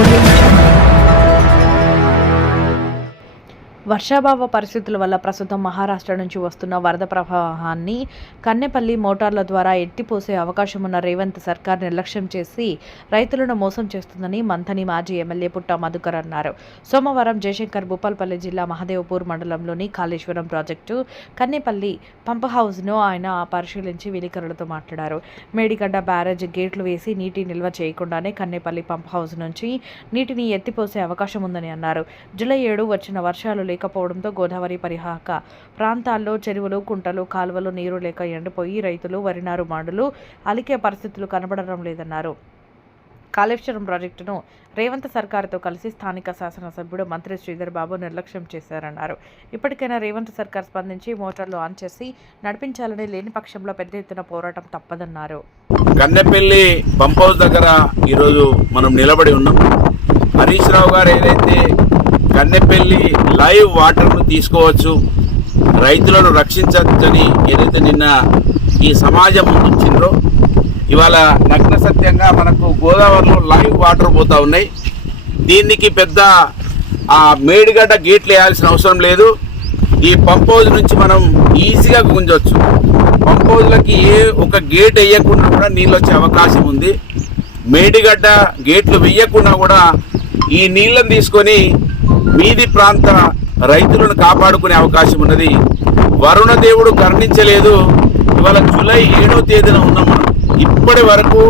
audio. వర్షాభావ పరిస్థితుల వల్ల ప్రస్తుతం మహారాష్ట్ర నుంచి వస్తున్న వరద ప్రవాహాన్ని కన్నెపల్లి మోటార్ల ద్వారా ఎత్తిపోసే అవకాశం ఉన్న రేవంత్ సర్కార్ నిర్లక్ష్యం చేసి రైతులను మోసం చేస్తుందని మంథని మాజీ ఎమ్మెల్యే పుట్ట మధుకర్ అన్నారు. సోమవారం జయశంకర్ భూపాల్పల్లి జిల్లా మహదేవపూర్ మండలంలోని కాళేశ్వరం ప్రాజెక్టు కన్నెపల్లి పంప్ హౌస్ను ఆయన పరిశీలించి విలేకరులతో మాట్లాడారు. మేడిగడ్డ బ్యారేజ్ గేట్లు వేసి నీటి నిల్వ చేయకుండానే కన్నెపల్లి పంప్ హౌస్ నుంచి నీటిని ఎత్తిపోసే అవకాశం ఉందని అన్నారు. జూలై ఏడు వచ్చిన వర్షాలు లేక లేకపోవడంతో గోదావరి పరిహాక ప్రాంతాల్లో చెరువులు కుంటలు కాలువలు నీరు లేక ఎండిపోయి రైతులు వరి నారు మాడులు అలికే పరిస్థితులు కనబడడం లేదన్నారు. కాళేశ్వరం ప్రాజెక్టును రేవంత్ సర్కార్తో కలిసి స్థానిక శాసనసభ్యుడు మంత్రి శ్రీధర్ బాబు నిర్లక్ష్యం చేశారన్నారు. ఇప్పటికైనా రేవంత్ సర్కార్ స్పందించి మోటార్లు ఆన్ చేసి నడిపించాలని లేని పక్షంలో పెద్ద ఎత్తున పోరాటం తప్పదన్నారు. కన్నెపల్లి పంప్ హౌస్ దగ్గర ఈరోజు మనం నిలబడి ఉన్నాం. హరీష్ రావు గారు ఏదైతే కన్నెపల్లి లైవ్ వాటర్ను తీసుకోవచ్చు. రైతులను రక్షించవచ్చని ఏదైతే నిన్న ఈ సమాజం ముందుంచిందో ఇవాళ నగ్న సత్యంగా మనకు గోదావరిలో లైవ్ వాటర్ పోతూ ఉన్నాయి. దీనికి పెద్ద ఆ మేడిగడ్డ గేట్లు వేయాల్సిన అవసరం లేదు. ఈ పంప్ హౌజ్ నుంచి మనం ఈజీగా గుంజవచ్చు పంప్ హౌజ్లకి ఏ ఒక గేట్ వేయకుండా కూడా నీళ్ళు వచ్చే అవకాశం ఉంది. మేడిగడ్డ గేట్లు వేయకుండా కూడా ఈ నీళ్ళని తీసుకొని మీది ప్రాంత రైతులను కాపాడుకునే అవకాశం ఉన్నది. వరుణ దేవుడు కరుణించలేదు. ఇవాళ జూలై ఏడో తేదీన ఉన్నాం మనం. ఇప్పటి వరకు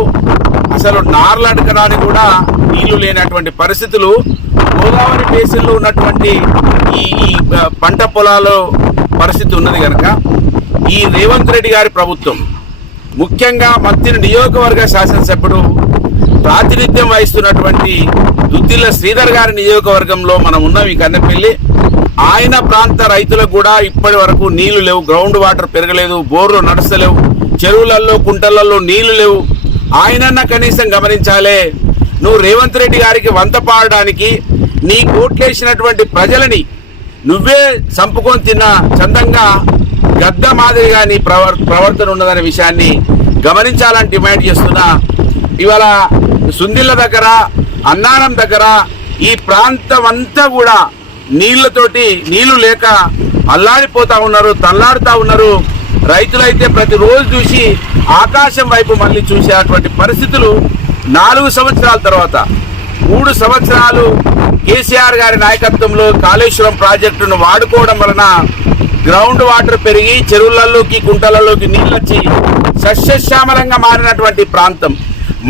అసలు నార్లడకడానికి కూడా నీళ్ళు లేనటువంటి పరిస్థితులు. గోదావరి బేసిన్లో ఉన్నటువంటి ఈ ఈ పంట పొలాల్లో పరిస్థితి ఉన్నది కనుక ఈ రేవంత్ రెడ్డి గారి ప్రభుత్వం ముఖ్యంగా మత్తిని నియోజకవర్గ శాసనసభ్యుడు ప్రాతినిధ్యం వహిస్తున్నటువంటి దుద్దిల్ల శ్రీధర్ గారి నియోజకవర్గంలో మనం ఉన్నాం ఈ కన్నెపల్లి. ఆయన ప్రాంత రైతులకు కూడా ఇప్పటి వరకు నీళ్ళు లేవు గ్రౌండ్ వాటర్ పెరగలేదు బోర్లు నడుస్తలేవు చెరువులలో కుంటలలో నీళ్ళు లేవు. ఆయనన్న కనీసం గమనించాలే నువ్వు రేవంత్ రెడ్డి గారికి వంత పాడడానికి నీ కోట్లేసినటువంటి ప్రజలని నువ్వే చంపుకొని తిన్న చందంగా గద్ద మాదిరిగా నీ ప్రవర్ ప్రవర్తన ఉన్నదనే విషయాన్ని గమనించాలని డిమాండ్ చేస్తున్నా. ఇవాళ సుందిళ్ళ దగ్గర అన్నారం దగ్గర ఈ ప్రాంతం అంతా కూడా నీళ్ళతోటి నీళ్ళు లేక అల్లాడిపోతా ఉన్నారు తల్లాడుతూ ఉన్నారు. రైతులైతే ప్రతిరోజు చూసి ఆకాశం వైపు మళ్ళీ చూసేటువంటి పరిస్థితులు నాలుగు సంవత్సరాల తర్వాత. మూడు సంవత్సరాలు కేసీఆర్ గారి నాయకత్వంలో కాళేశ్వరం ప్రాజెక్టును వాడుకోవడం వలన గ్రౌండ్ వాటర్ పెరిగి చెరువులలోకి కుంటలలోకి నీళ్ళు వచ్చి సస్యశ్యామలంగా మారినటువంటి ప్రాంతం.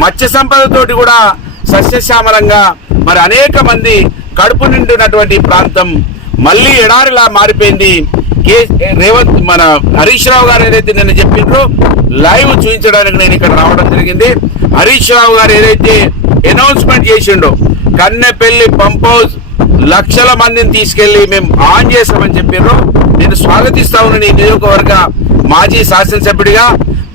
మత్స్య సంపదతోటి కూడా సస్యశ్యామలంగా మరి అనేక మంది కడుపు నిండినటువంటి ప్రాంతం మళ్ళీ ఎడారిలా మారిపోయింది. కే రేవంత్ మన హరీష్ రావు గారు ఏదైతే నిన్న చెప్పిండ్రో లైవ్ చూపించడానికి నేను ఇక్కడ రావడం జరిగింది. హరీష్ రావు గారు ఏదైతే అనౌన్స్మెంట్ చేసిండో కన్నెపల్లి పంప్ హౌస్ లక్షల మందిని తీసుకెళ్ళి మేము ఆన్ చేస్తామని చెప్పారు నేను స్వాగతిస్తా ఉన్న ఈ నియోజకవర్గ మాజీ శాసనసభ్యుడిగా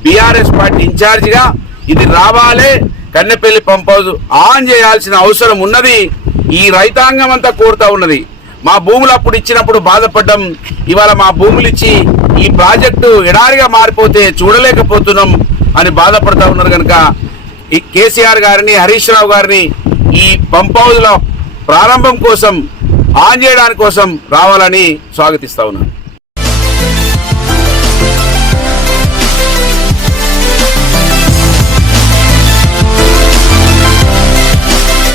బీఆర్ఎస్ పార్టీ ఇన్ఛార్జిగా ఇది రావాలే కన్నెపల్లి పంప్ హౌస్ ఆన్ చేయాల్సిన అవసరం ఉన్నది. ఈ రైతాంగం అంతా కోరుతా ఉన్నది. మా భూములు అప్పుడు ఇచ్చినప్పుడు బాధపడ్డం ఇవాళ మా భూములు ఇచ్చి ఈ ప్రాజెక్టు ఎడారిగా మారిపోతే చూడలేకపోతున్నాం అని బాధపడతా ఉన్నారు కనుక ఈ కేసీఆర్ గారిని హరీష్ రావు గారిని ఈ పంప్ హౌస్ల ప్రారంభం కోసం ఆన్ చేయడానికి కోసం రావాలని స్వాగతిస్తా ఉన్నాను.